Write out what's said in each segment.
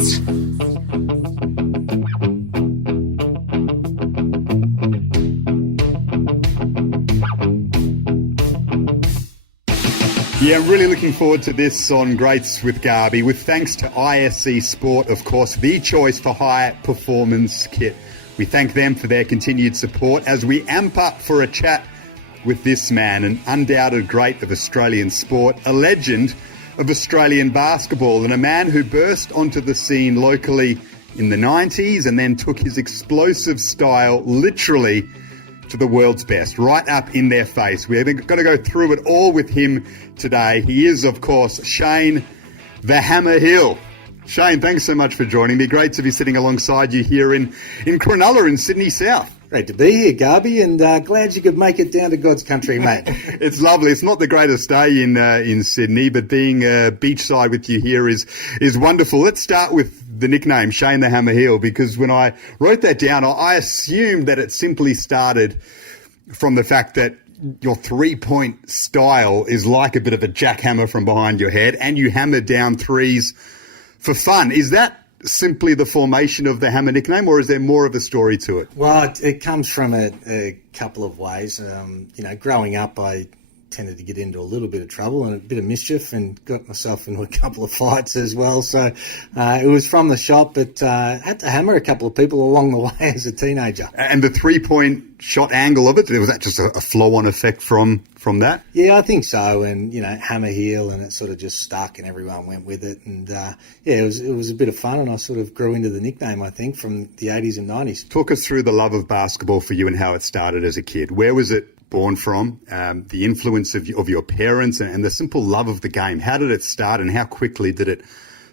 podcast. Yeah, I'm really looking forward to this on Greats with Garby, with thanks to ISC Sport, of course, the choice for high performance kit. We thank them for their continued support as we amp up for a chat with this man, an undoubted great of Australian sport, a legend of Australian basketball, and a man who burst onto the scene locally in the 90s and then took his explosive style literally to the world's best, right up in their face. We're going to go through it all with him today. He is, of course, Shane the Hammer Hill. Shane, thanks so much for joining me. Great to be sitting alongside you here in Cronulla in Sydney South. Great to be here, Garby, and glad you could make it down to God's country, mate. It's lovely. It's not the greatest day in Sydney, but being beachside with you here is wonderful. Let's start with the nickname, Shane the Hammer Hill, because when I wrote that down, I assumed that it simply started from the fact that your three-point style is like a bit of a jackhammer from behind your head, and you hammer down threes for fun. Is that simply the formation of the Hammer nickname, or is there more of a story to it? Well, it comes from a couple of ways. Growing up, I tended to get into a little bit of trouble and a bit of mischief and got myself into a couple of fights as well. So it was from the shop, but had to hammer a couple of people along the way as a teenager. And the three-point shot angle of it, was that just a flow-on effect from that? Yeah, I think so. And, hammer heel, and it sort of just stuck and everyone went with it. And, it was a bit of fun, and I sort of grew into the nickname, I think, from the 80s and 90s. Talk us through the love of basketball for you and how it started as a kid. Where was it born from, the influence of your parents and the simple love of the game? How did it start, and how quickly did it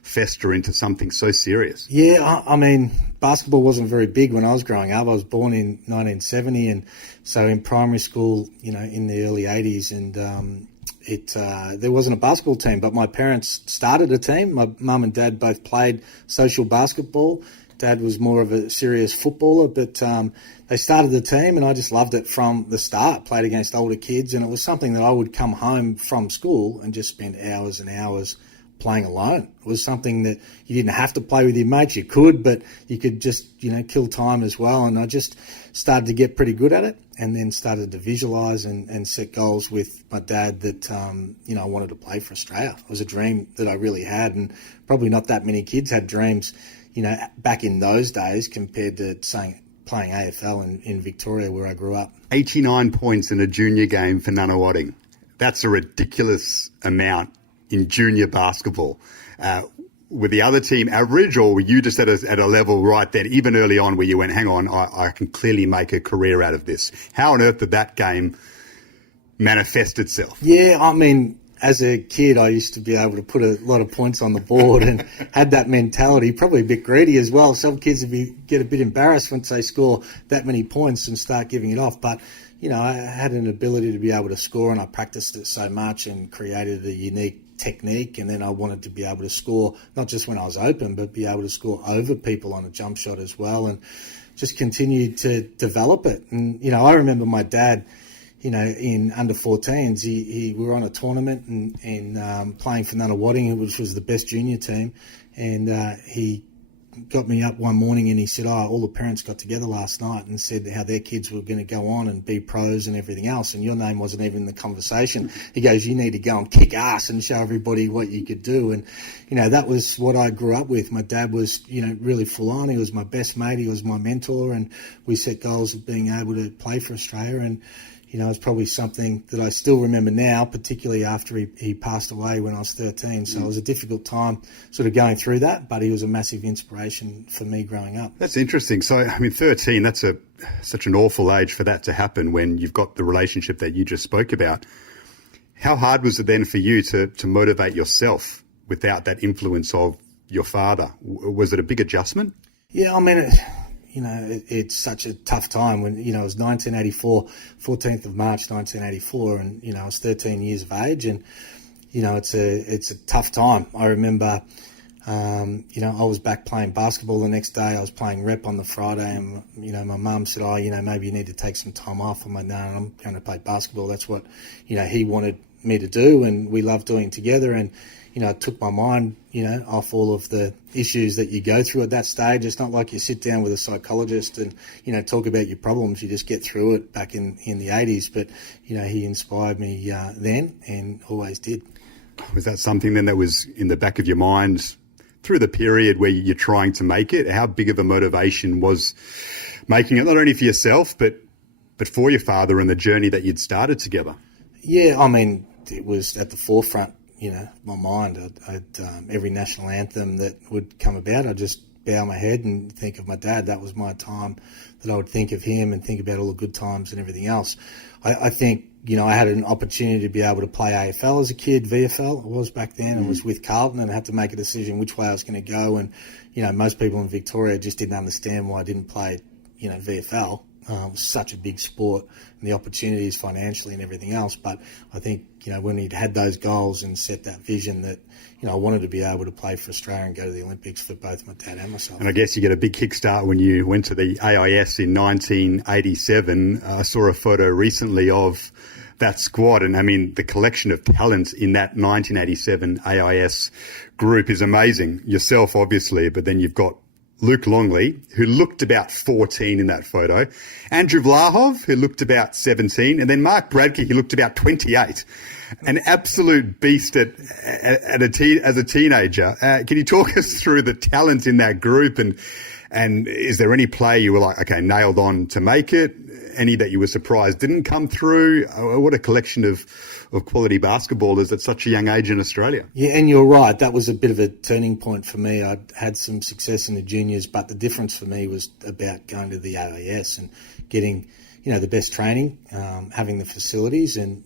fester into something so serious? Yeah, I mean, basketball wasn't very big when I was growing up. I was born in 1970, and so in primary school, in the early 80s, and there wasn't a basketball team, but my parents started a team. My mum and dad both played social basketball. Dad was more of a serious footballer, but they started the team, and I just loved it from the start. Played against older kids, and it was something that I would come home from school and just spend hours and hours playing alone. It was something that you didn't have to play with your mates. You could, but you could just, kill time as well. And I just started to get pretty good at it, and then started to visualise and set goals with my dad that, I wanted to play for Australia. It was a dream that I really had, and probably not that many kids had dreams, back in those days compared to, playing AFL in Victoria where I grew up. 89 points in a junior game for Nunawading. That's a ridiculous amount in junior basketball. Were the other team average, or were you just at a level right then, even early on, where you went, hang on, I can clearly make a career out of this? How on earth did that game manifest itself? Yeah, I mean, as a kid, I used to be able to put a lot of points on the board and had that mentality, probably a bit greedy as well. Some kids get a bit embarrassed once they score that many points and start giving it off. But, I had an ability to be able to score, and I practiced it so much and created a unique technique. And then I wanted to be able to score, not just when I was open, but be able to score over people on a jump shot as well, and just continued to develop it. And, I remember my dad, in under 14s, we were on a tournament and playing for Nunawading, which was the best junior team. And he got me up one morning and he said, all the parents got together last night and said how their kids were going to go on and be pros and everything else, and your name wasn't even in the conversation. He goes, you need to go and kick ass and show everybody what you could do. And, that was what I grew up with. My dad was, really full on. He was my best mate. He was my mentor, and we set goals of being able to play for Australia. And, it's probably something that I still remember now, particularly after he passed away when I was 13. So it was a difficult time sort of going through that, but he was a massive inspiration for me growing up. That's interesting. So, 13, that's such an awful age for that to happen when you've got the relationship that you just spoke about. How hard was it then for you to motivate yourself without that influence of your father? Was it a big adjustment? Yeah, it's such a tough time when, it was 1984, 14th of March, 1984, and, I was 13 years of age, and, it's a tough time. I remember, I was back playing basketball the next day. I was playing rep on the Friday, and, my mum said, maybe you need to take some time off. I'm like, no, I'm going to play basketball. That's what, he wanted me to do, and we loved doing it together. And, it took my mind, off all of the issues that you go through at that stage. It's not like you sit down with a psychologist and, talk about your problems. You just get through it back in the 80s. But, he inspired me then and always did. Was that something then that was in the back of your mind through the period where you're trying to make it? How big of a motivation was making it, not only for yourself, but for your father and the journey that you'd started together? Yeah, I mean, it was at the forefront, my mind. I'd every national anthem that would come about, I'd just bow my head and think of my dad. That was my time that I would think of him and think about all the good times and everything else. I think, I had an opportunity to be able to play AFL as a kid, VFL I was back then, and was with Carlton, and I had to make a decision which way I was going to go. And, most people in Victoria just didn't understand why I didn't play, VFL. It was such a big sport and the opportunities financially and everything else. But I think, when he'd had those goals and set that vision that, I wanted to be able to play for Australia and go to the Olympics for both my dad and myself. And I guess you get a big kickstart when you went to the AIS in 1987. I saw a photo recently of that squad. And I mean, the collection of talent in that 1987 AIS group is amazing. Yourself, obviously, but then you've got Luke Longley, who looked about 14 in that photo, Andrew Vlahov, who looked about 17, and then Mark Bradke, who looked about 28. An absolute beast as a teenager. Can you talk us through the talent in that group, and is there any player you were like, okay, nailed on to make it? Any that you were surprised didn't come through? What a collection of quality basketballers at such a young age in Australia. Yeah, and you're right. That was a bit of a turning point for me. I'd had some success in the juniors, but the difference for me was about going to the AIS and getting, the best training, having the facilities, and,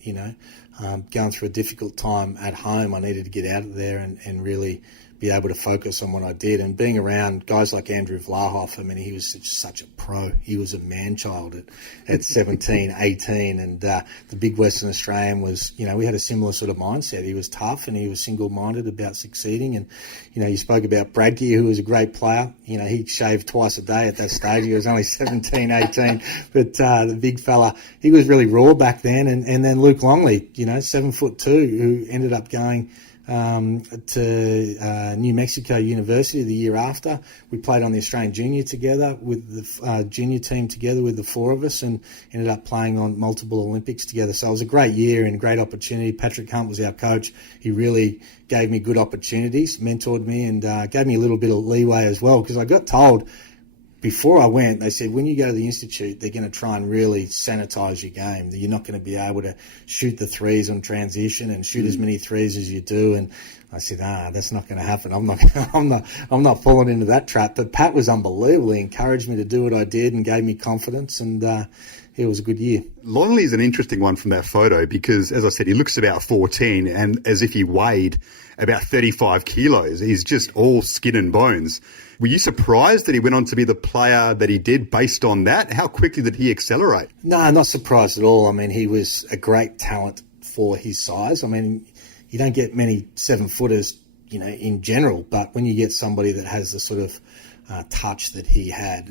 going through a difficult time at home. I needed to get out of there and really be able to focus on what I did, and being around guys like Andrew Vlahov. I mean, he was such a pro. He was a man-child at 17, 18, and the big Western Australian was, we had a similar sort of mindset. He was tough and he was single-minded about succeeding, and, you spoke about Bradke, who was a great player. He shaved twice a day at that stage. He was only 17, 18, but the big fella, he was really raw back then, and then Luke Longley, 7'2", who ended up going to New Mexico University the year after. We played on the Australian junior together with the junior team together with the four of us, and ended up playing on multiple Olympics together. So it was a great year and a great opportunity. Patrick Hunt was our coach. He really gave me good opportunities, mentored me, and gave me a little bit of leeway as well, because I got told before I went, they said, when you go to the Institute, they're going to try and really sanitise your game. You're not going to be able to shoot the threes on transition and shoot as many threes as you do. And I said, that's not going to happen. I'm not falling into that trap. But Pat was unbelievable. He encouraged me to do what I did and gave me confidence, and it was a good year. Longley is an interesting one from that photo because, as I said, he looks about 14 and as if he weighed about 35 kilos. He's just all skin and bones. Were you surprised that he went on to be the player that he did based on that? How quickly did he accelerate? No, not surprised at all. I mean, he was a great talent for his size. I mean, you don't get many 7-footers, in general, but when you get somebody that has the sort of touch that he had,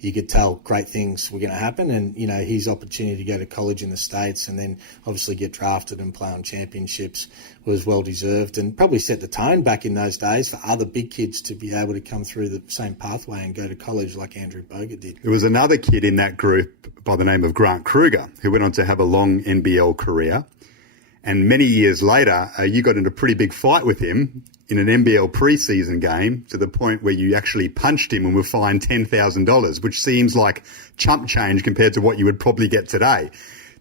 you could tell great things were going to happen. And, his opportunity to go to college in the States and then obviously get drafted and play on championships was well deserved, and probably set the tone back in those days for other big kids to be able to come through the same pathway and go to college like Andrew Bogut did. There was another kid in that group by the name of Grant Kruger who went on to have a long NBL career. And many years later, you got into a pretty big fight with him in an NBL preseason game, to the point where you actually punched him and were fined $10,000, which seems like chump change compared to what you would probably get today.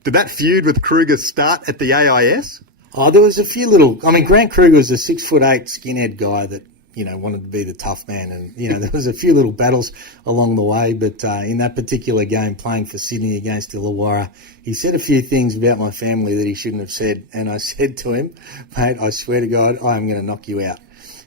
Did that feud with Kruger start at the AIS? Oh, there was a few Grant Kruger was a 6'8" skinhead guy that, wanted to be the tough man. And, there was a few little battles along the way. But in that particular game, playing for Sydney against Illawarra, he said a few things about my family that he shouldn't have said. And I said to him, mate, I swear to God, I am going to knock you out.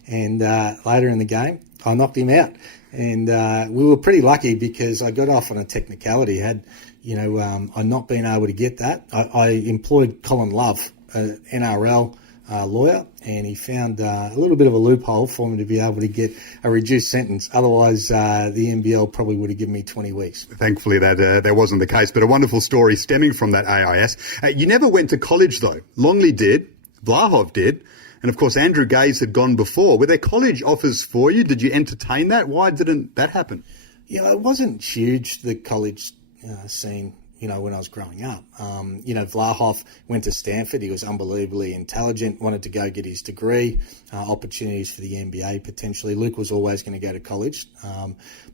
And later in the game, I knocked him out. And we were pretty lucky because I got off on a technicality. Had, I not been able to get that, I employed Colin Love, an NRL lawyer, and he found a little bit of a loophole for me to be able to get a reduced sentence. Otherwise, the NBL probably would have given me 20 weeks. Thankfully, that wasn't the case, but a wonderful story stemming from that AIS. You never went to college, though. Longley did, Vlahov did, And of course, Andrew Gaze had gone before. Were there college offers for you? Did you entertain that? Why didn't that happen? Yeah, it wasn't huge, the college scene, when I was growing up. Vlahoff went to Stanford. He was unbelievably intelligent, wanted to go get his degree, opportunities for the NBA potentially. Luke was always going to go to college.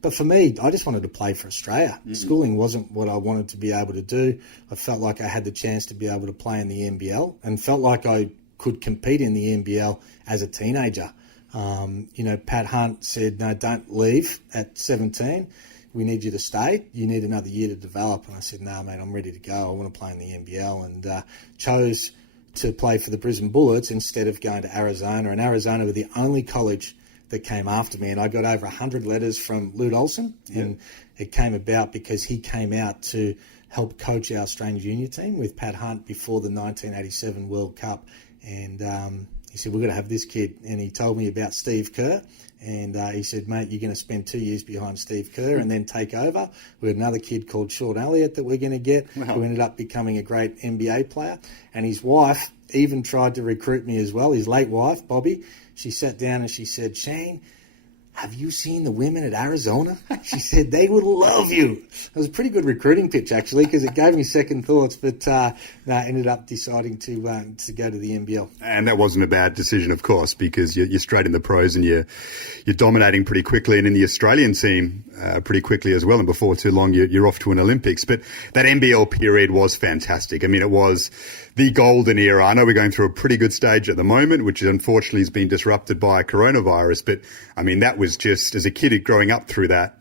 But for me, I just wanted to play for Australia. Mm-hmm. Schooling wasn't what I wanted to be able to do. I felt like I had the chance to be able to play in the NBL and felt like I could compete in the NBL as a teenager. Pat Hunt said, no, don't leave at 17. We need you to stay. You need another year to develop. And I said, no, mate, I'm ready to go. I want to play in the NBL. And chose to play for the Brisbane Bullets instead of going to Arizona. And Arizona were the only college that came after me. And I got over 100 letters from Lute Olsen. Yeah. And it came about because he came out to help coach our Australian junior team with Pat Hunt before the 1987 World Cup. And he said, we're going to have this kid. And he told me about Steve Kerr. And he said, mate, you're going to spend 2 years behind Steve Kerr and then take over. We had another kid called Sean Elliott that we're going to get, who ended up becoming a great NBA player. And his wife even tried to recruit me as well, his late wife, Bobby. She sat down and she said, Shane, have you seen the women at Arizona? She said, they would love you. It was a pretty good recruiting pitch, actually, because it gave me second thoughts, but I ended up deciding to go to the NBL. And that wasn't a bad decision, of course, because you're straight in the pros and you're dominating pretty quickly, and in the Australian team pretty quickly as well. And before too long, you're off to an Olympics. But that NBL period was fantastic. I mean, it was the golden era. I know we're going through a pretty good stage at the moment, which unfortunately has been disrupted by coronavirus. But I mean, that was just, as a kid growing up through that,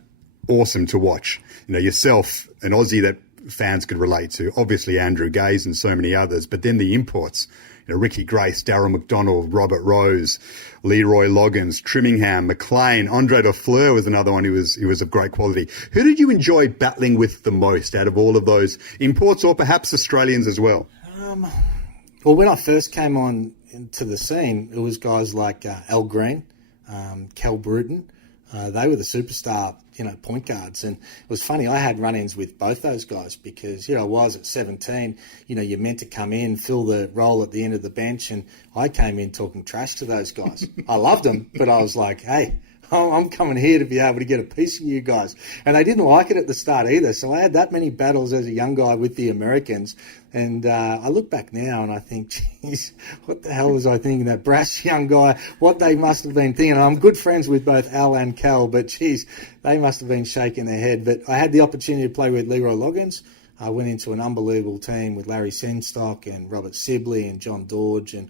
awesome to watch. Yourself, an Aussie that fans could relate to, obviously Andrew Gaze and so many others, but then the imports, Ricky Grace, Darryl McDonald, Robert Rose, Leroy Loggins, Trimmingham, McLean, Andre Lafleur was another one who was of great quality. Who did you enjoy battling with the most out of all of those imports, or perhaps Australians as well? Well, when I first came on into the scene, it was guys like Al Green, Cal Bruton. They were the superstar, point guards. And it was funny, I had run-ins with both those guys because here I was at 17, you're meant to come in, fill the role at the end of the bench, and I came in talking trash to those guys. I loved them, but I was like, hey, I'm coming here to be able to get a piece of you guys. And they didn't like it at the start either. So I had that many battles as a young guy with the Americans. And I look back now and I think, geez, what the hell was I thinking? That brash young guy, what they must have been thinking. I'm good friends with both Al and Cal, but geez, they must have been shaking their head. But I had the opportunity to play with Leroy Loggins. I went into an unbelievable team with Larry Senstock and Robert Sibley and John Dorge and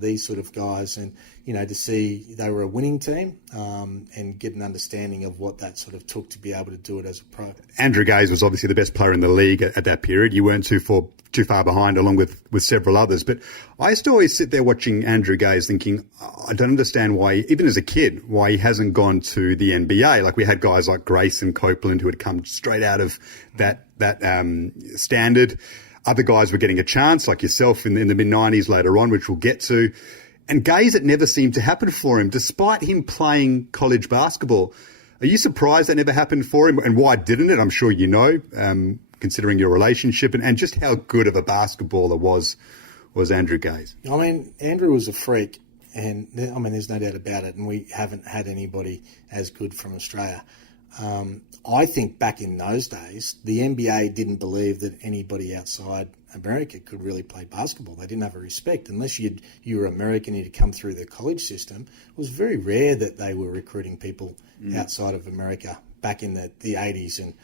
these sort of guys. And, to see they were a winning team and get an understanding of what that sort of took to be able to do it as a pro. Andrew Gaze was obviously the best player in the league at that period. You weren't too far behind, along with several others. But I used to always sit there watching Andrew Gaze thinking, I don't understand why, even as a kid, why he hasn't gone to the NBA. Like we had guys like Grace and Copeland who had come straight out of that standard. Other guys were getting a chance, like yourself in the mid-90s later on, which we'll get to. And Gaze, it never seemed to happen for him, despite him playing college basketball. Are you surprised that never happened for him? And why didn't it? I'm sure you know, considering your relationship and just how good of a basketballer was Andrew Gaze. I mean, Andrew was a freak. And, there's no doubt about it. And we haven't had anybody as good from Australia. I think back in those days, the NBA didn't believe that anybody outside America could really play basketball. They didn't have a respect. Unless you were American and you'd come through the college system, it was very rare that they were recruiting people outside of America back in the 80s. And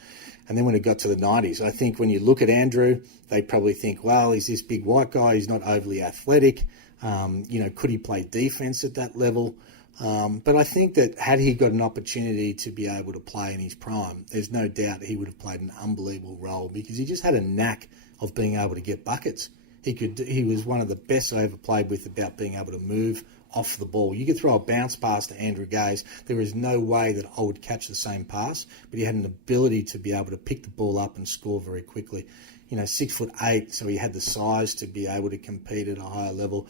then when it got to the 90s, I think when you look at Andrew, they probably think, well, he's this big white guy. He's not overly athletic. Could he play defense at that level? But I think that had he got an opportunity to be able to play in his prime, there's no doubt he would have played an unbelievable role because he just had a knack of being able to get buckets. He was one of the best I ever played with about being able to move off the ball. You could throw a bounce pass to Andrew Gaze. There is no way that I would catch the same pass, but he had an ability to be able to pick the ball up and score very quickly. 6'8", so he had the size to be able to compete at a higher level.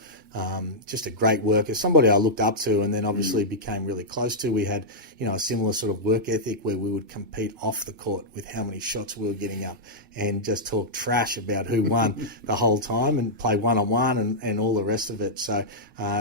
just a great worker, somebody I looked up to, and then obviously became really close to. We had, a similar sort of work ethic where we would compete off the court with how many shots we were getting up, and just talk trash about who won the whole time, and play one-on-one and all the rest of it. So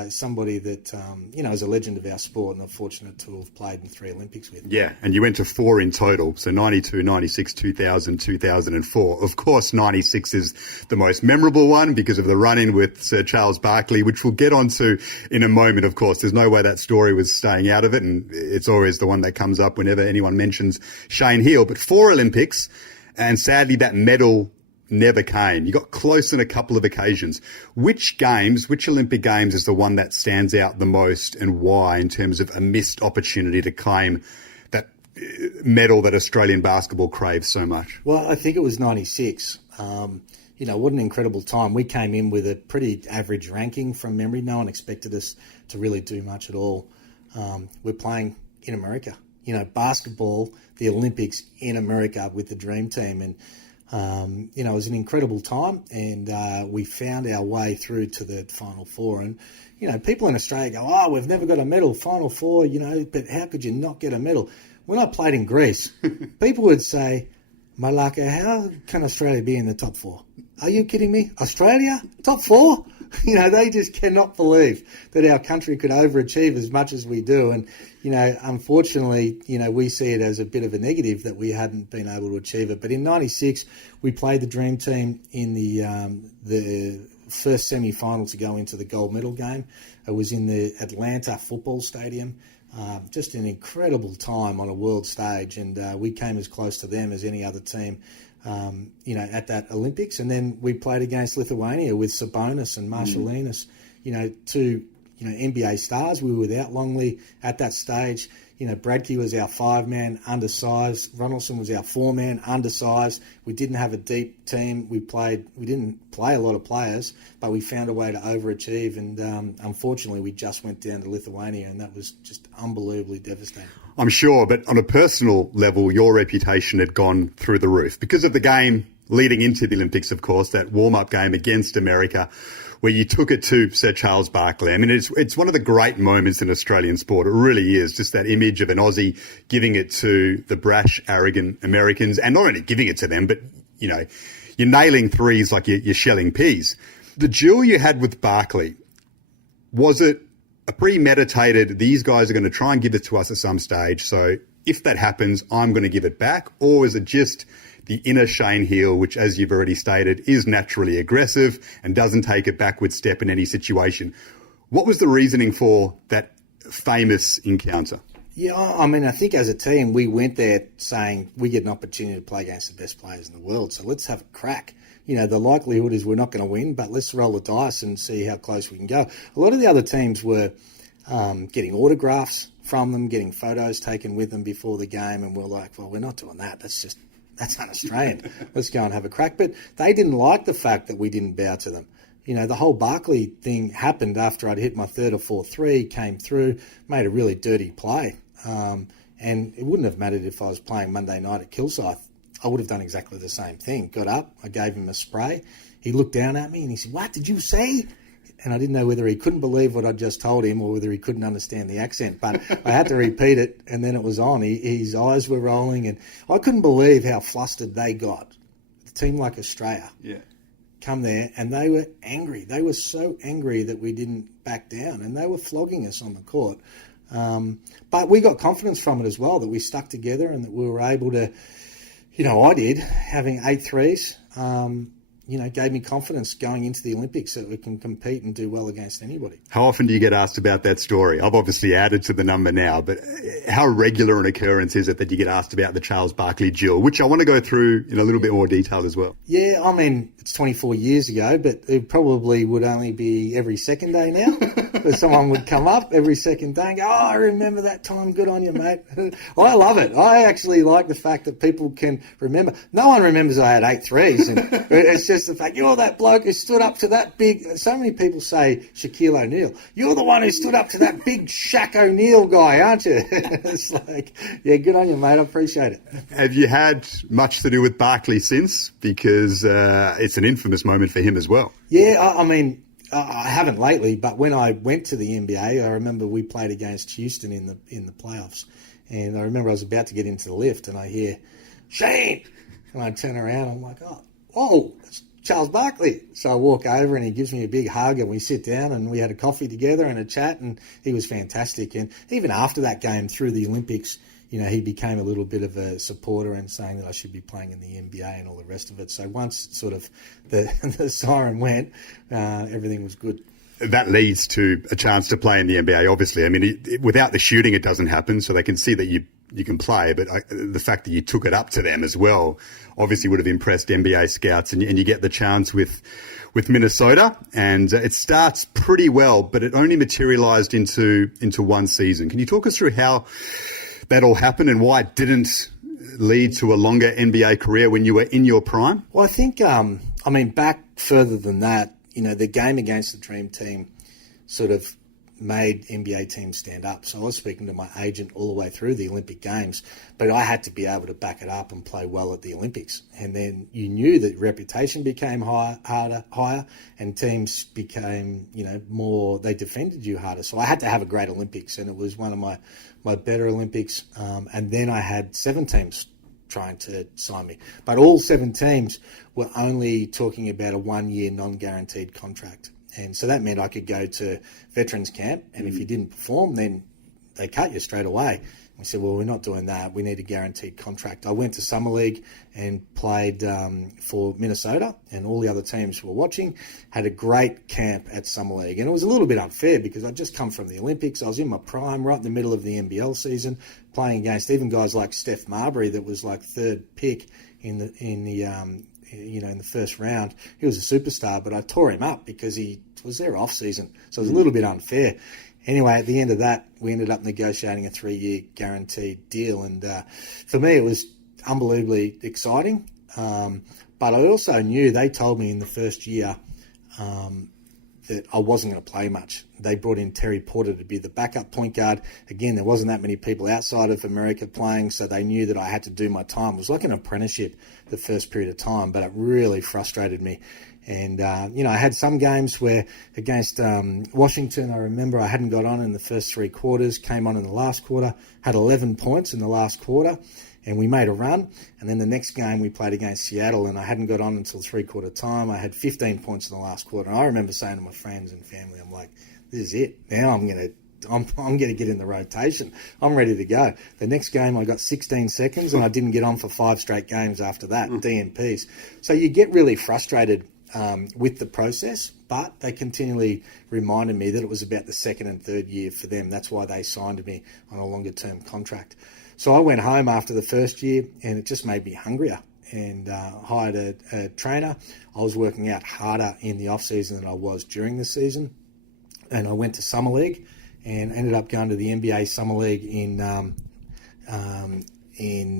somebody that, is a legend of our sport, and I'm fortunate to have played in 3 Olympics with. Yeah, and you went to 4 in total, so 92, 96, 2000, 2004. Of course, 96 is the most memorable one because of the run-in with Sir Charles Barkley, which we'll get onto in a moment, of course. There's no way that story was staying out of it, and it's always the one that comes up whenever anyone mentions Shane Heal. But 4 Olympics, and sadly that medal never came. You got close on a couple of occasions. Which Olympic Games is the one that stands out the most, and why, in terms of a missed opportunity to claim that medal that Australian basketball craves so much? Well, I think it was 96. What an incredible time. We came in with a pretty average ranking from memory. No one expected us to really do much at all. We're playing in America. Basketball, the Olympics in America with the Dream Team. And, it was an incredible time. And we found our way through to the Final Four. And, people in Australia go, oh, we've never got a medal, Final Four, but how could you not get a medal? When I played in Greece, people would say, Malaka, how can Australia be in the top 4? Are you kidding me? Australia? Top 4? They just cannot believe that our country could overachieve as much as we do. And, unfortunately, we see it as a bit of a negative that we hadn't been able to achieve it. But in 96, we played the Dream Team in the first semi-final to go into the gold medal game. It was in the Atlanta football stadium. Just an incredible time on a world stage, and we came as close to them as any other team, at that Olympics. And then we played against Lithuania with Sabonis and Maršalinis, two NBA stars. We were without Longley at that stage. Bradkey was our 5-man, undersized. Ronaldson was our 4-man, undersized. We didn't have a deep team. We didn't play a lot of players, but we found a way to overachieve. And unfortunately, we just went down to Lithuania, and that was just unbelievably devastating. I'm sure, but on a personal level, your reputation had gone through the roof because of the game leading into the Olympics, of course, that warm-up game against America, where you took it to Sir Charles Barkley. I mean, it's one of the great moments in Australian sport. It really is. Just that image of an Aussie giving it to the brash, arrogant Americans, and not only giving it to them, but, you're nailing threes like you're shelling peas. The duel you had with Barkley, was it a premeditated, these guys are going to try and give it to us at some stage, so if that happens, I'm going to give it back? Or is it just the inner Shane Heal, which, as you've already stated, is naturally aggressive and doesn't take a backward step in any situation? What was the reasoning for that famous encounter? Yeah, I think as a team, we went there saying we get an opportunity to play against the best players in the world, so let's have a crack. The likelihood is we're not going to win, but let's roll the dice and see how close we can go. A lot of the other teams were getting autographs from them, getting photos taken with them before the game, and we're like, well, we're not doing that. That's un-Australian. Let's go and have a crack. But they didn't like the fact that we didn't bow to them. The whole Barkley thing happened after I'd hit my 3rd or 4th three, came through, made a really dirty play. And it wouldn't have mattered if I was playing Monday night at Kilsyth. I would have done exactly the same thing. Got up, I gave him a spray. He looked down at me and he said, "What did you say?" And I didn't know whether he couldn't believe what I just told him or whether he couldn't understand the accent. But I had to repeat it, and then it was on. His eyes were rolling, and I couldn't believe how flustered they got. A team like Australia come there, and they were angry. They were so angry that we didn't back down, and they were flogging us on the court. But we got confidence from it as well, that we stuck together and that we were able to, I did, having 8 threes. Gave me confidence going into the Olympics that we can compete and do well against anybody. How often do you get asked about that story? I've obviously added to the number now, but how regular an occurrence is it that you get asked about the Charles Barkley duel, which I want to go through in a little bit more detail as well? Yeah, it's 24 years ago, but it probably would only be every second day now. Someone would come up every second day and go, "Oh, I remember that time. Good on you, mate." I love it. I actually like the fact that people can remember. No one remembers I had 8 threes. And it's just the fact, you're that bloke who stood up to that big... So many people say Shaquille O'Neal. You're the one who stood up to that big Shaq O'Neal guy, aren't you? It's like, yeah, good on you, mate. I appreciate it. Have you had much to do with Barkley since? Because it's an infamous moment for him as well. Yeah, I haven't lately, but when I went to the NBA, I remember we played against Houston in the playoffs, and I remember I was about to get into the lift, and I hear Shane, and I turn around, I'm like, oh, whoa, it's Charles Barkley. So I walk over, and he gives me a big hug, and we sit down, and we had a coffee together and a chat, and he was fantastic. And even after that game, through the Olympics, you know, he became a little bit of a supporter and saying that I should be playing in the NBA and all the rest of it. So once sort of the siren went, everything was good. That leads to a chance to play in the NBA, obviously. I mean, without the shooting, it doesn't happen, so they can see that you can play. But the fact that you took it up to them as well obviously would have impressed NBA scouts, and you get the chance with Minnesota, and it starts pretty well, but it only materialised into one season. Can you talk us through how that all happened and why it didn't lead to a longer NBA career when you were in your prime? Well, I think, back further than that, you know, the game against the Dream Team sort of made NBA teams stand up. So I was speaking to my agent all the way through the Olympic Games, but I had to be able to back it up and play well at the Olympics. And then you knew that reputation became higher, and teams became, you know, more, they defended you harder. So I had to have a great Olympics, and it was one of my better Olympics. And then I had 7 teams trying to sign me. But all 7 teams were only talking about a 1-year non-guaranteed contract. And so that meant I could go to veterans camp, and if you didn't perform, then they cut you straight away. We said, well, we're not doing that. We need a guaranteed contract. I went to Summer League and played for Minnesota, and all the other teams were watching. Had a great camp at Summer League. And it was a little bit unfair because I'd just come from the Olympics. I was in my prime, right in the middle of the NBL season, playing against even guys like Steph Marbury that was like 3rd pick in the first round. He was a superstar, but I tore him up because he was there off season. So it was a little bit unfair. Anyway, at the end of that, we ended up negotiating a 3-year guaranteed deal. And for me, it was unbelievably exciting. But I also knew, they told me in the first year that I wasn't going to play much. They brought in Terry Porter to be the backup point guard. Again, there wasn't that many people outside of America playing, so they knew that I had to do my time. It was like an apprenticeship the first period of time, but it really frustrated me. And, I had some games where against Washington, I remember I hadn't got on in the first 3 quarters, came on in the last quarter, had 11 points in the last quarter, and we made a run. And then the next game we played against Seattle, and I hadn't got on until 3-quarter time. I had 15 points in the last quarter. And I remember saying to my friends and family, I'm like, this is it. Now I'm going to get in the rotation. I'm ready to go. The next game I got 16 seconds, and I didn't get on for 5 straight games after that, DNPs. So you get really frustrated with the process, but they continually reminded me that it was about the 2nd and 3rd year for them. That's why they signed me on a longer term contract. So I went home after the first year, and it just made me hungrier, and hired a trainer. I was working out harder in the off season than I was during the season, and I went to Summer League and ended up going to the NBA Summer League in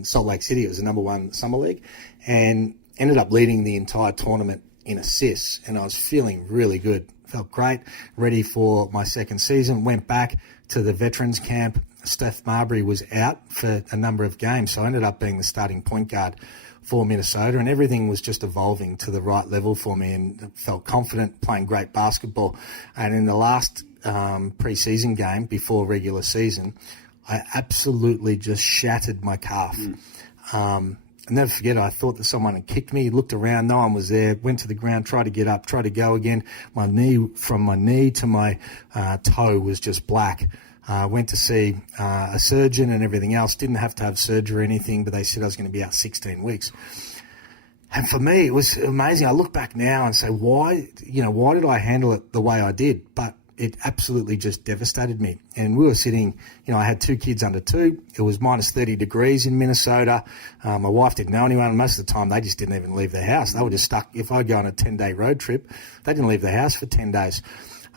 Salt Lake City. It was the number 1 Summer League, and ended up leading the entire tournament in assists, and I was feeling really good. Felt great, ready for my second season. Went back to the veterans camp. Steph Marbury was out for a number of games, so I ended up being the starting point guard for Minnesota, and everything was just evolving to the right level for me, and felt confident, playing great basketball. And in the last preseason game before regular season, I absolutely just shattered my calf. I'll never forget, I thought that someone had kicked me, looked around, no one was there, went to the ground, tried to get up, tried to go again. From my knee to my toe was just black. Went to see a surgeon and everything else. Didn't have to have surgery or anything, but they said I was going to be out 16 weeks. And for me, it was amazing. I look back now and say, why did I handle it the way I did? But it absolutely just devastated me. And we were sitting, I had 2 kids under 2. It was minus 30 degrees in Minnesota. My wife didn't know anyone. Most of the time, they just didn't even leave their house. They were just stuck. If I go on a 10-day road trip, they didn't leave their house for 10 days.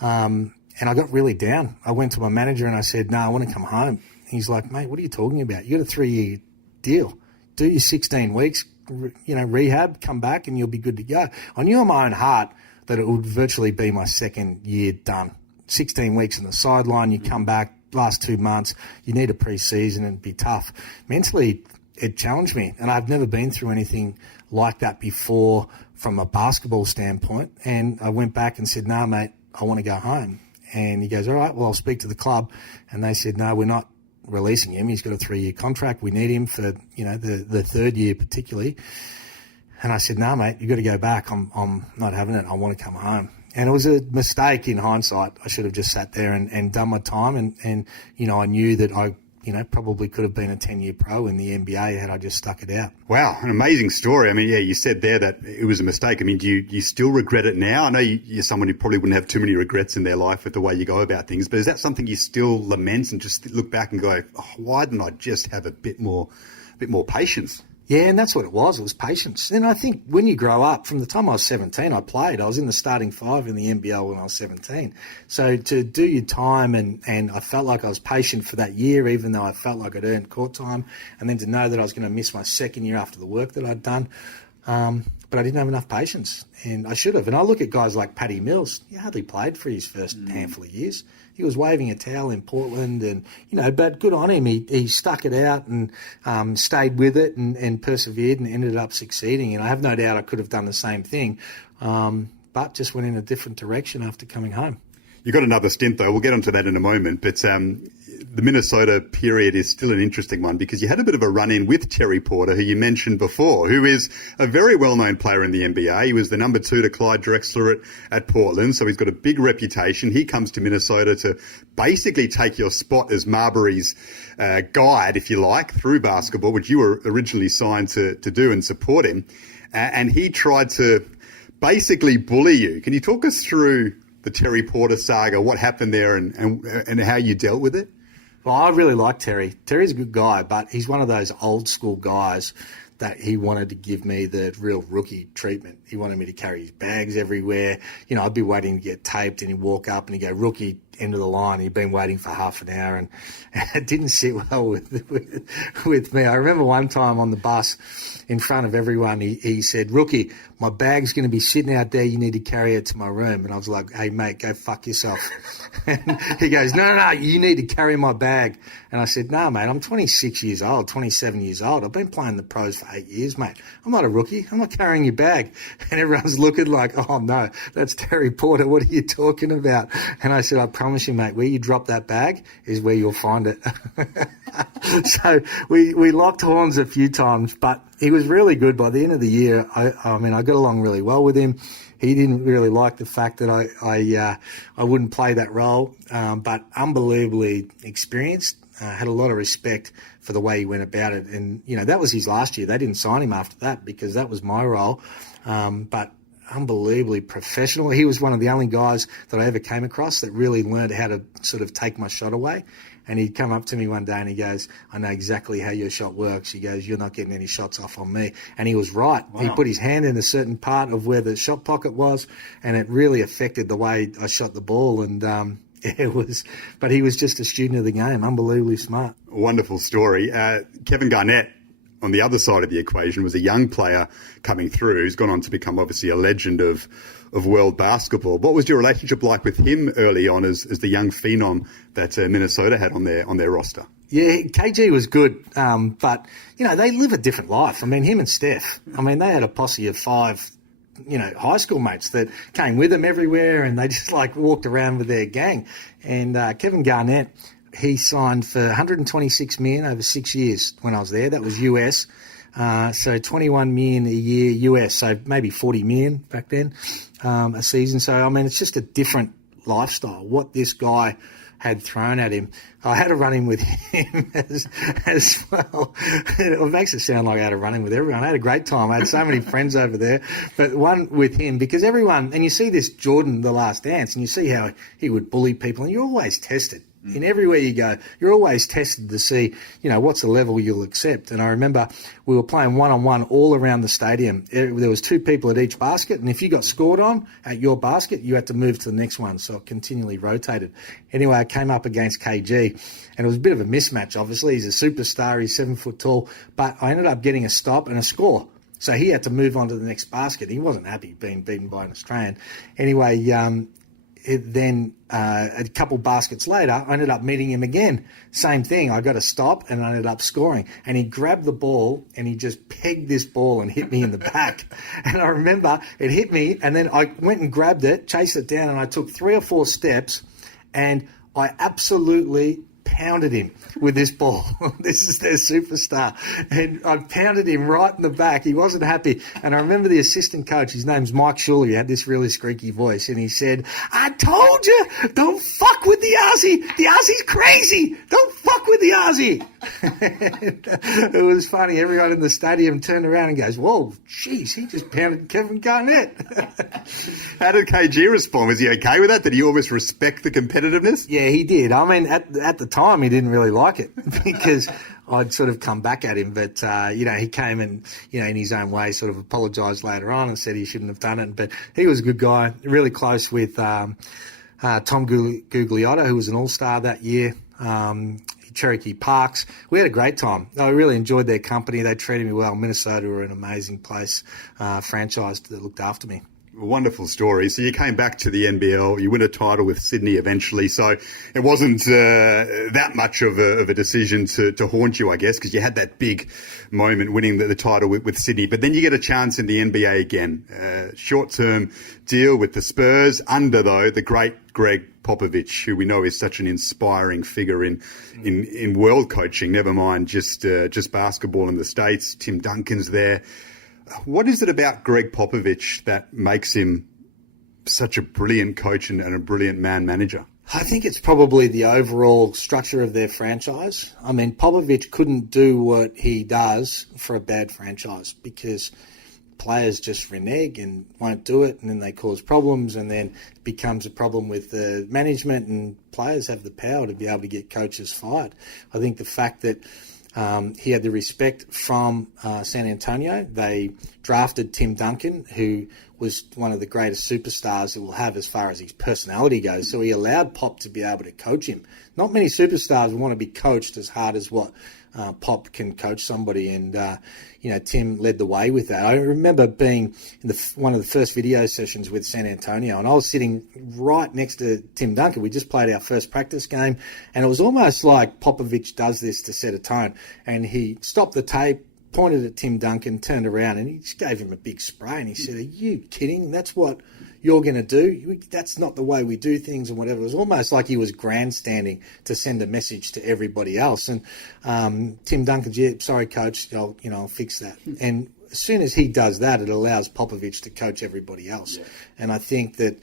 And I got really down. I went to my manager and I said, no, I want to come home. He's like, mate, what are you talking about? You got a 3-year deal. Do your 16 weeks, rehab, come back, and you'll be good to go. I knew in my own heart that it would virtually be my 2nd year done. 16 weeks on the sideline, you come back, last 2 months, you need a pre-season and be tough. Mentally, it challenged me, and I've never been through anything like that before from a basketball standpoint. And I went back and said, no, mate, I want to go home. And he goes, all right, well, I'll speak to the club. And they said, no, we're not releasing him. He's got a 3-year contract. We need him for, the third year particularly. And I said, no, mate, you've got to go back. I'm not having it. I want to come home. And it was a mistake in hindsight. I should have just sat there and done my time. And I knew that I, probably could have been a 10-year pro in the NBA had I just stuck it out. Wow, an amazing story. I mean, yeah, you said there that it was a mistake. I mean, do you still regret it now? I know you're someone who probably wouldn't have too many regrets in their life with the way you go about things, but is that something you still lament and just look back and go, oh, why didn't I just have a bit more patience? Yeah, and that's what it was. It was patience. And I think when you grow up, from the time I was 17, I played. I was in the starting 5 in the NBL when I was 17. So to do your time, and I felt like I was patient for that year, even though I felt like I'd earned court time, and then to know that I was going to miss my second year after the work that I'd done. But I didn't have enough patience, and I should have. And I look at guys like Paddy Mills. He hardly played for his first handful of years. He was waving a towel in Portland, and, but good on him. He stuck it out and stayed with it and persevered and ended up succeeding. And I have no doubt I could have done the same thing, but just went in a different direction after coming home. You've got another stint, though. We'll get onto that in a moment. But the Minnesota period is still an interesting one because you had a bit of a run-in with Terry Porter, who you mentioned before, who is a very well-known player in the NBA. He was the number 2 to Clyde Drexler at Portland, so he's got a big reputation. He comes to Minnesota to basically take your spot as Marbury's guide, if you like, through basketball, which you were originally signed to do and support him. And he tried to basically bully you. Can you talk us through the Terry Porter saga, what happened there and how you dealt with it? Well, I really like Terry. Terry's a good guy, but he's one of those old school guys that he wanted to give me the real rookie treatment. He wanted me to carry his bags everywhere. I'd be waiting to get taped and he'd walk up and he'd go, rookie, end of the line. He'd been waiting for half an hour and it didn't sit well with me. I remember one time on the bus in front of everyone, he said, rookie, my bag's going to be sitting out there. You need to carry it to my room. And I was like, hey, mate, go fuck yourself. And he goes, no, you need to carry my bag. And I said, no, mate, I'm 26 years old, 27 years old. I've been playing the pros for 8 years, mate. I'm not a rookie. I'm not carrying your bag. And everyone's looking like, oh, no, that's Terry Porter. What are you talking about? And I said, I promise you, mate, where you drop that bag is where you'll find it. So we locked horns a few times, but he was really good. By the end of the year, I got along really well with him. He didn't really like the fact that I wouldn't play that role, but unbelievably experienced. Had a lot of respect for the way he went about it. And, that was his last year. They didn't sign him after that because that was my role. But unbelievably professional. He was one of the only guys that I ever came across that really learned how to sort of take my shot away. And he'd come up to me one day and he goes, I know exactly how your shot works. He goes, you're not getting any shots off on me. And he was right. Wow. He put his hand in a certain part of where the shot pocket was, and it really affected the way I shot the ball. And but he was just a student of the game, unbelievably smart. Wonderful story. Kevin Garnett, on the other side of the equation, was a young player coming through who's gone on to become obviously a legend of world basketball. What was your relationship like with him early on as the young phenom that Minnesota had on their roster? Yeah, KG was good, but, they live a different life. I mean, him and Steph, they had a posse of 5, high school mates that came with them everywhere, and they just, walked around with their gang. And Kevin Garnett, he signed for $126 million over 6 years when I was there. That was US. So $21 million a year US, so maybe $40 million back then a season. So, it's just a different lifestyle. What this guy had thrown at him. I had a run-in with him as well. It makes it sound like I had a run-in with everyone. I had a great time. I had so many friends over there. But one with him, because everyone, and you see this Jordan, The Last Dance, and you see how he would bully people, and you're always tested. In everywhere you go, you're always tested to see, what's the level you'll accept. And I remember we were playing one-on-one all around the stadium. There was 2 people at each basket, and if you got scored on at your basket, you had to move to the next one, so it continually rotated. Anyway, I came up against KG, and it was a bit of a mismatch, obviously. He's a superstar, he's 7 foot tall, but I ended up getting a stop and a score. So he had to move on to the next basket. He wasn't happy being beaten by an Australian. Anyway, then a couple baskets later, I ended up meeting him again. Same thing. I got a stop and I ended up scoring. And he grabbed the ball and he just pegged this ball and hit me in the back. And I remember it hit me, and then I went and grabbed it, chased it down, and I took 3 or 4 steps, and I absolutely pounded him with this ball. This is their superstar. And I pounded him right in the back. He wasn't happy. And I remember the assistant coach, his name's Mike Schuller, he had this really squeaky voice, and he said, "I told you, don't fuck with the Aussie. The Aussie's crazy. Don't fuck with the Aussie." It was funny. Everyone in the stadium turned around and goes, "Whoa, jeez, he just pounded Kevin Garnett." How did KG respond? Was he okay with that? Did he almost respect the competitiveness? Yeah, he did. I mean, at the time, he didn't really like it because I'd sort of come back at him. But, he came and, in his own way sort of apologised later on and said he shouldn't have done it. But he was a good guy, really close with Tom Gugliotta, who was an all-star that year. Cherokee Parks. We had a great time. I really enjoyed their company. They treated me well. Minnesota were an amazing place, franchise that looked after me. Wonderful story. So you came back to the NBL, you win a title with Sydney eventually, so it wasn't that much of a decision to haunt you, I guess, because you had that big moment winning the title with Sydney. But then you get a chance in the NBA again. Short-term deal with the Spurs under, though, the great Greg Popovich, who we know is such an inspiring figure in world coaching, never mind just basketball in the States. Tim Duncan's there. What is it about Greg Popovich that makes him such a brilliant coach and a brilliant manager? I think it's probably the overall structure of their franchise. I mean, Popovich couldn't do what he does for a bad franchise because players just renege and won't do it, and then they cause problems, and then it becomes a problem with the management, and players have the power to be able to get coaches fired. I think the fact that he had the respect from San Antonio. They drafted Tim Duncan, who was one of the greatest superstars that we'll have as far as his personality goes. So he allowed Pop to be able to coach him. Not many superstars want to be coached as hard as what Pop can coach somebody, and Tim led the way with that. I remember being in one of the first video sessions with San Antonio, and I was sitting right next to Tim Duncan. We just played our first practice game, and it was almost like Popovich does this to set a tone. And he stopped the tape, pointed at Tim Duncan, turned around, and he just gave him a big spray, and he said, "Are you kidding? That's what you're going to do? That's not the way we do things," and whatever. It was almost like he was grandstanding to send a message to everybody else. And Tim Duncan's, "Yeah, sorry, coach, I'll fix that." And as soon as he does that, it allows Popovich to coach everybody else. Yeah. And I think that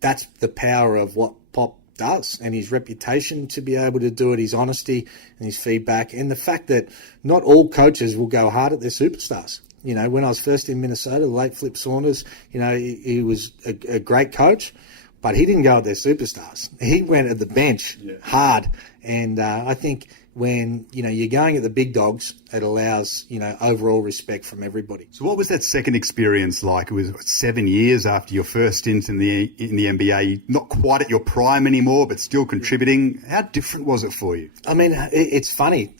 that's the power of what Pop does, and his reputation to be able to do it, his honesty and his feedback, and the fact that not all coaches will go hard at their superstars. When I was first in Minnesota, the late Flip Saunders, he was a great coach, but he didn't go at their superstars. He went at the bench hard. And I think when, you're going at the big dogs, it allows, overall respect from everybody. So what was that second experience like? It was 7 years after your first stint in the NBA, not quite at your prime anymore, but still contributing. How different was it for you? I mean, it's funny.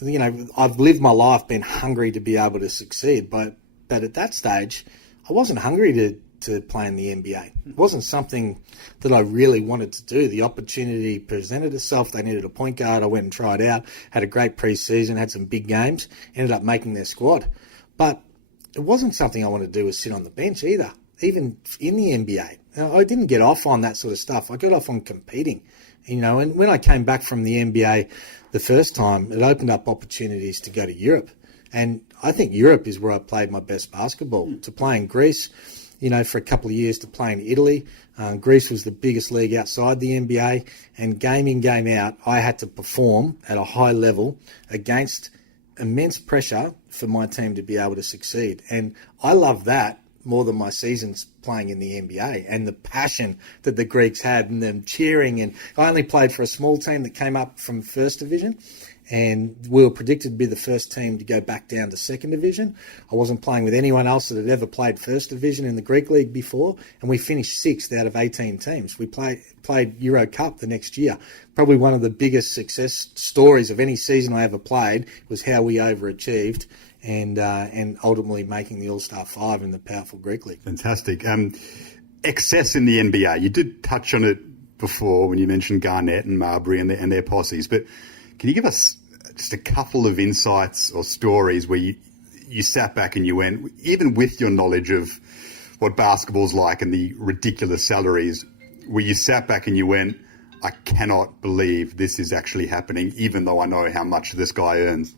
I've lived my life being hungry to be able to succeed, but at that stage, I wasn't hungry to play in the NBA. It wasn't something that I really wanted to do. The opportunity presented itself. They needed a point guard. I went and tried out, had a great preseason, had some big games, ended up making their squad. But it wasn't something I wanted to do was sit on the bench either, even in the NBA. I didn't get off on that sort of stuff. I got off on competing. And when I came back from the NBA the first time, it opened up opportunities to go to Europe. And I think Europe is where I played my best basketball. To play in Greece, for a couple of years, to play in Italy. Greece was the biggest league outside the NBA. And game in, game out, I had to perform at a high level against immense pressure for my team to be able to succeed. And I love that more than my seasons playing in the NBA and the passion that the Greeks had and them cheering. And I only played for a small team that came up from First Division. And we were predicted to be the first team to go back down to Second Division. I wasn't playing with anyone else that had ever played First Division in the Greek League before, and we finished 6th out of 18 teams. We played Euro Cup the next year. Probably one of the biggest success stories of any season I ever played was how we overachieved and ultimately making the All-Star 5 in the powerful Greek League. Fantastic. excess in the NBA. You did touch on it before when you mentioned Garnett and Marbury and their posses, but can you give us just a couple of insights or stories where you sat back and you went, even with your knowledge of what basketball's like and the ridiculous salaries, where you sat back and you went, I cannot believe this is actually happening, even though I know how much this guy earns?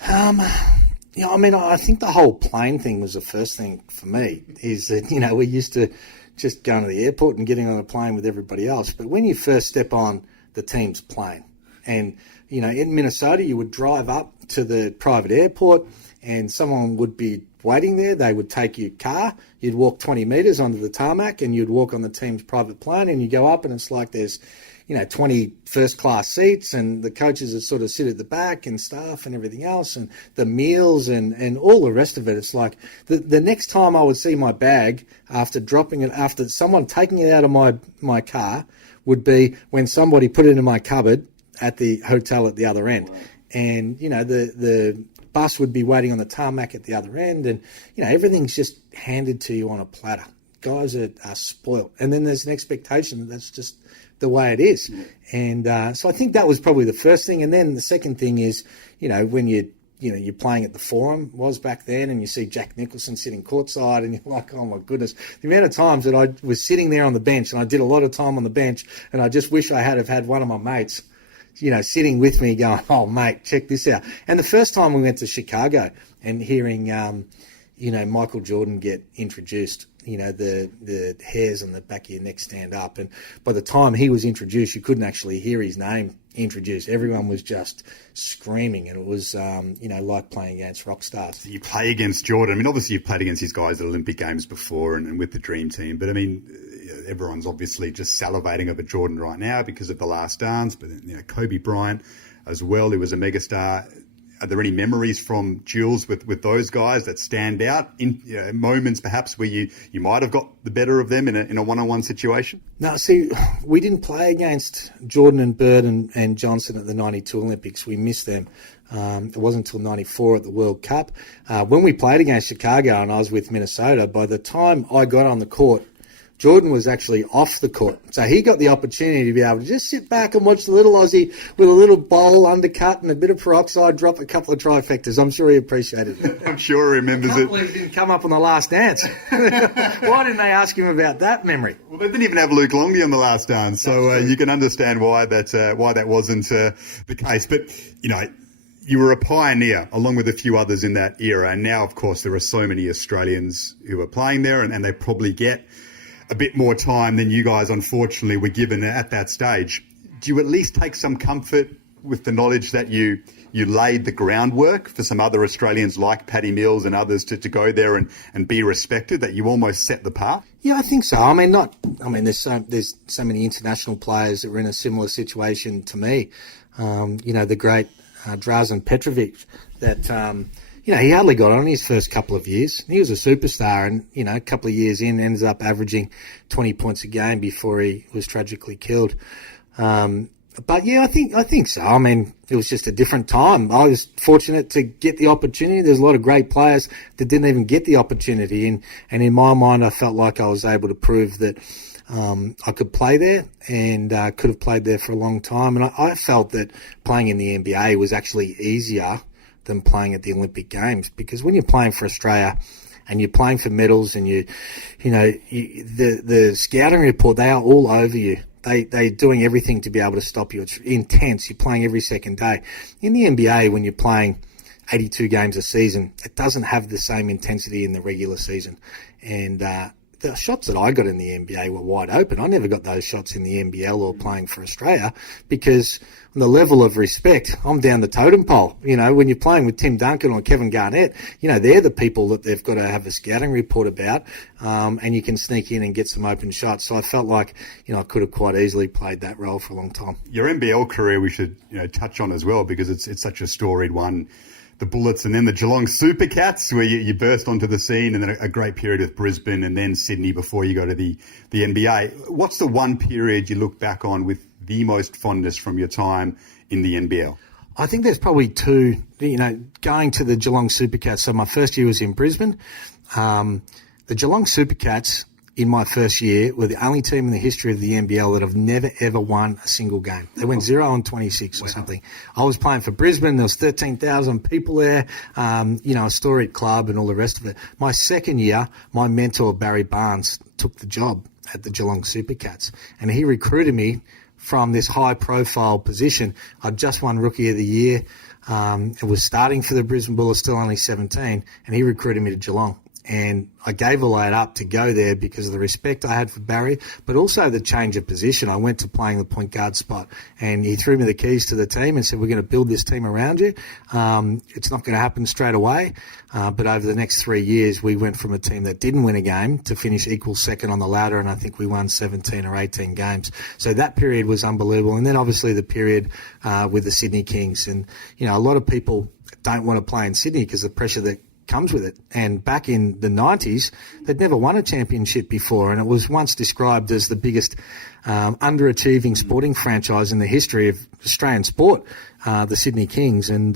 I think the whole plane thing was the first thing for me, is that, we used to just going to the airport and getting on a plane with everybody else. But when you first step on the team's plane, and, in Minnesota, you would drive up to the private airport and someone would be waiting there. They would take your car. You'd walk 20 metres onto the tarmac and you'd walk on the team's private plane, and you go up and it's like there's 20 first-class seats, and the coaches that sort of sit at the back and staff and everything else, and the meals and all the rest of it. It's like the next time I would see my bag after dropping it, after someone taking it out of my car, would be when somebody put it in my cupboard at the hotel at the other end. Right. And, the bus would be waiting on the tarmac at the other end, and, everything's just handed to you on a platter. Guys are spoiled. And then there's an expectation that that's just the way it is. And so I think that was probably the first thing. And then the second thing is, when you're playing at the Forum, was back then, and you see Jack Nicholson sitting courtside, and you're like, oh my goodness, the amount of times that I was sitting there on the bench, and I did a lot of time on the bench, and I just wish I have had one of my mates, sitting with me going, oh mate, check this out. And the first time we went to Chicago and hearing, Michael Jordan get introduced, the hairs on the back of your neck stand up. And by the time he was introduced, you couldn't actually hear his name introduced. Everyone was just screaming, and it was, like playing against rock stars. So you play against Jordan. Obviously you've played against these guys at Olympic Games before and with the Dream Team. But, everyone's obviously just salivating over Jordan right now because of The Last Dance. But, Kobe Bryant as well, who was a megastar. Are there any memories from duels with those guys that stand out in moments perhaps where you might have got the better of them in a one-on-one situation? No, see, we didn't play against Jordan and Bird and Johnson at the 92 Olympics. We missed them. It wasn't until 94 at the World Cup. When we played against Chicago and I was with Minnesota, by the time I got on the court, Jordan was actually off the court. So he got the opportunity to be able to just sit back and watch the little Aussie with a little bowl, undercut, and a bit of peroxide, drop a couple of trifectas. I'm sure he appreciated it. I'm sure he remembers it. I can't believe he didn't come up on The Last Dance. Why didn't they ask him about that memory? Well, they didn't even have Luke Longley on The Last Dance, so you can understand why that wasn't the case. But, you were a pioneer along with a few others in that era. And now, of course, there are so many Australians who are playing there, and they probably get a bit more time than you guys, unfortunately, were given at that stage. Do you at least take some comfort with the knowledge that you laid the groundwork for some other Australians like Paddy Mills and others to go there and be respected, that you almost set the path? Yeah, I think so. There's so many international players that were in a similar situation to me. The great Drazen Petrovic that... he hardly got on his first couple of years. He was a superstar, and, a couple of years in, ended up averaging 20 points a game before he was tragically killed. But yeah, I think so. It was just a different time. I was fortunate to get the opportunity. There's a lot of great players that didn't even get the opportunity. And in my mind, I felt like I was able to prove that I could play there, and could have played there for a long time. And I felt that playing in the NBA was actually easier than playing at the Olympic Games, because when you're playing for Australia and you're playing for medals, and the scouting report, they are all over you. They're doing everything to be able to stop you. It's intense. You're playing every second day. In the NBA, when you're playing 82 games a season, it doesn't have the same intensity in the regular season. And the shots that I got in the NBA were wide open. I never got those shots in the NBL or playing for Australia, because on the level of respect, I'm down the totem pole. When you're playing with Tim Duncan or Kevin Garnett, they're the people that they've got to have a scouting report about, and you can sneak in and get some open shots. So I felt like, I could have quite easily played that role for a long time. Your NBL career we should, touch on as well, because it's such a storied one. The Bullets and then the Geelong Supercats, where you burst onto the scene, and then a great period with Brisbane and then Sydney before you go to the NBA. What's the one period you look back on with the most fondness from your time in the NBL? I think there's probably two, going to the Geelong Supercats. So my first year was in Brisbane. The Geelong Supercats, in my first year were the only team in the history of the NBL that have never, ever won a single game. They went 0-26 or something. I was playing for Brisbane. There was 13,000 people there, a storied club and all the rest of it. My second year, my mentor, Barry Barnes, took the job at the Geelong Supercats, and he recruited me from this high-profile position. I'd just won Rookie of the Year. It was starting for the Brisbane Bullets, still only 17, and he recruited me to Geelong. And I gave all that up to go there because of the respect I had for Barry, but also the change of position. I went to playing the point guard spot, and he threw me the keys to the team and said, we're going to build this team around you. It's not going to happen straight away, but over the next 3 years, we went from a team that didn't win a game to finish equal second on the ladder, and I think we won 17 or 18 games. So that period was unbelievable. And then obviously the period with the Sydney Kings. And, a lot of people don't want to play in Sydney because the pressure that comes with it. And back in the 90s, they'd never won a championship before, and it was once described as the biggest underachieving sporting franchise in the history of Australian sport, the Sydney Kings. And,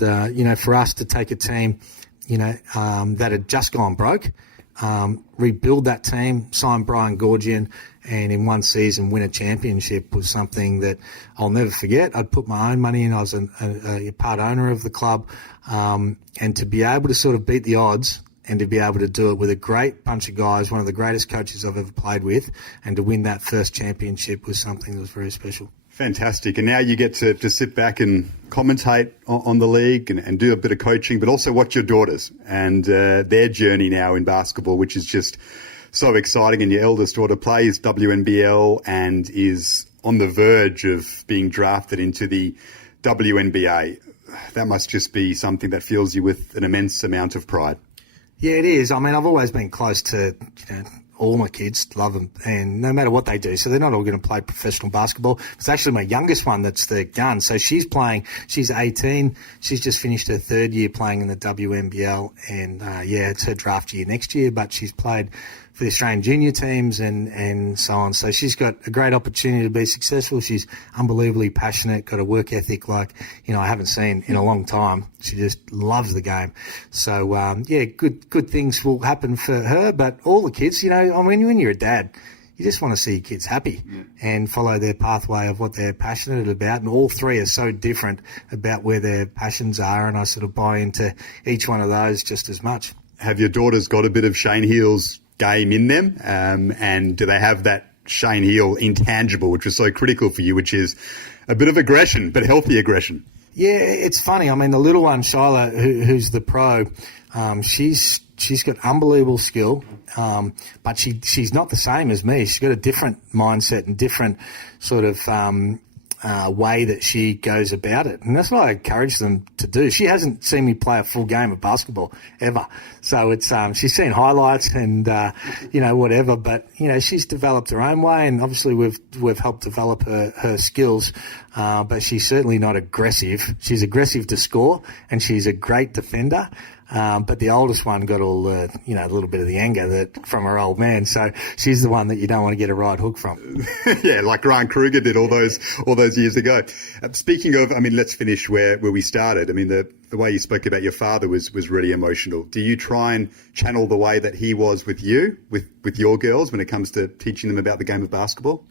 for us to take a team, that had just gone broke, rebuild that team, sign Brian Gorgian, and in one season win a championship was something that I'll never forget. I'd put my own money in. I was a part owner of the club. And to be able to sort of beat the odds and to be able to do it with a great bunch of guys, one of the greatest coaches I've ever played with, and to win that first championship was something that was very special. Fantastic. And now you get to sit back and commentate on the league and do a bit of coaching, but also watch your daughters and their journey now in basketball, which is just so exciting. And your eldest daughter plays WNBL and is on the verge of being drafted into the WNBA. That must just be something that fills you with an immense amount of pride. Yeah, it is. I mean, I've always been close to, all my kids, love them, and no matter what they do, so they're not all going to play professional basketball. It's actually my youngest one that's the gun. So she's 18. She's just finished her third year playing in the WNBL, and it's her draft year next year, but she's played for the Australian junior teams and so on. So she's got a great opportunity to be successful. She's unbelievably passionate, got a work ethic like, I haven't seen in a long time. She just loves the game. So, good things will happen for her, but all the kids, when you're a dad, you just want to see your kids happy and follow their pathway of what they're passionate about. And all three are so different about where their passions are, and I sort of buy into each one of those just as much. Have your daughters got a bit of Shane Heal's game in them, and do they have that Shane Heal intangible, which was so critical for you, which is a bit of aggression, but healthy aggression? Yeah, it's funny. I mean, the little one, Shyla, who's the pro, she's got unbelievable skill, but she's not the same as me. She's got a different mindset and different sort of way that she goes about it. And that's what I encourage them to do. She hasn't seen me play a full game of basketball ever. So it's, she's seen highlights and, whatever, but, she's developed her own way, and obviously we've helped develop her skills. But she's certainly not aggressive. She's aggressive to score, and she's a great defender. But the oldest one got all a little bit of the anger from her old man. So she's the one that you don't want to get a right hook from. Yeah, like Ryan Kruger did all those years ago. Speaking of, let's finish where we started. The way you spoke about your father was really emotional. Do you try and channel the way that he was with you, with your girls, when it comes to teaching them about the game of basketball?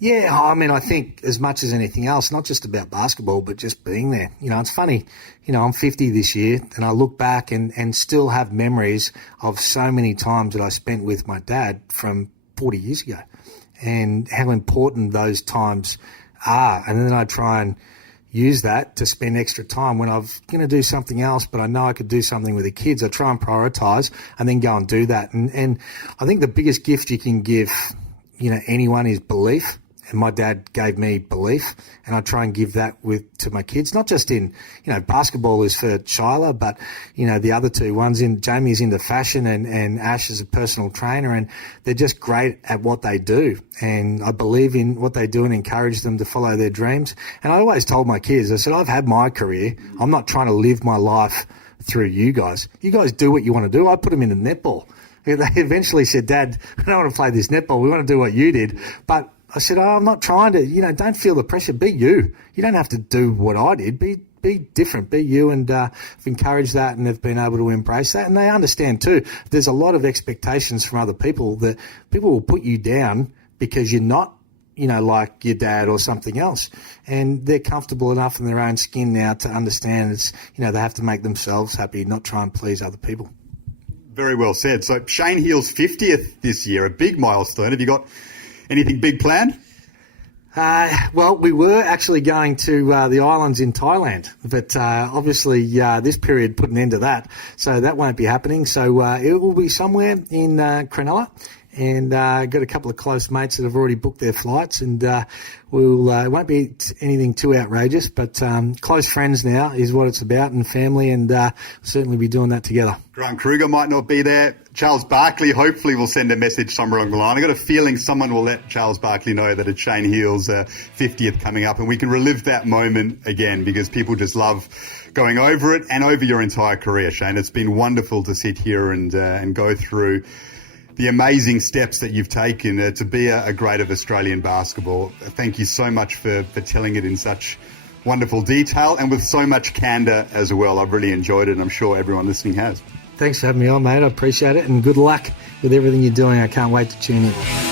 Yeah, I think as much as anything else, not just about basketball, but just being there. It's funny, I'm 50 this year, and I look back and still have memories of so many times that I spent with my dad from 40 years ago, and how important those times are. And then I try and use that to spend extra time when I'm going to do something else, but I know I could do something with the kids. I try and prioritise and then go and do that. And I think the biggest gift you can give, anyone is belief. And my dad gave me belief, and I try and give that to my kids, not just in, basketball is for Shyla, but, the other two ones Jamie's into fashion and Ash is a personal trainer, and they're just great at what they do. And I believe in what they do and encourage them to follow their dreams. And I always told my kids, I said, I've had my career. I'm not trying to live my life through you guys. You guys do what you want to do. I put them into netball. They eventually said, Dad, I don't want to play this netball. We want to do what you did. But I said, I'm not trying to, don't feel the pressure. Be you. You don't have to do what I did. Be be different, be you, and have encouraged that and have been able to embrace that. And they understand too, there's a lot of expectations from other people that people will put you down because you're not, like your dad or something else. And they're comfortable enough in their own skin now to understand it's, they have to make themselves happy, not try and please other people. Very well said. So Shane Heal's 50th this year, a big milestone. Have you got anything big planned? Well, we were actually going to the islands in Thailand, but obviously this period put an end to that, so that won't be happening. So it will be somewhere in Cronulla, and got a couple of close mates that have already booked their flights, and we'll it won't be anything too outrageous, but close friends now is what it's about, and family, and certainly be doing that together. Grant Kruger might not be there. Charles Barkley hopefully will send a message somewhere along the line. I've got a feeling someone will let Charles Barkley know that it's Shane Heal's 50th coming up, and we can relive that moment again, because people just love going over it and over your entire career, Shane. It's been wonderful to sit here and go through the amazing steps that you've taken to be a great of Australian basketball. Thank you so much for telling it in such wonderful detail and with so much candour as well. I've really enjoyed it, and I'm sure everyone listening has. Thanks for having me on, mate. I appreciate it, and good luck with everything you're doing. I can't wait to tune in.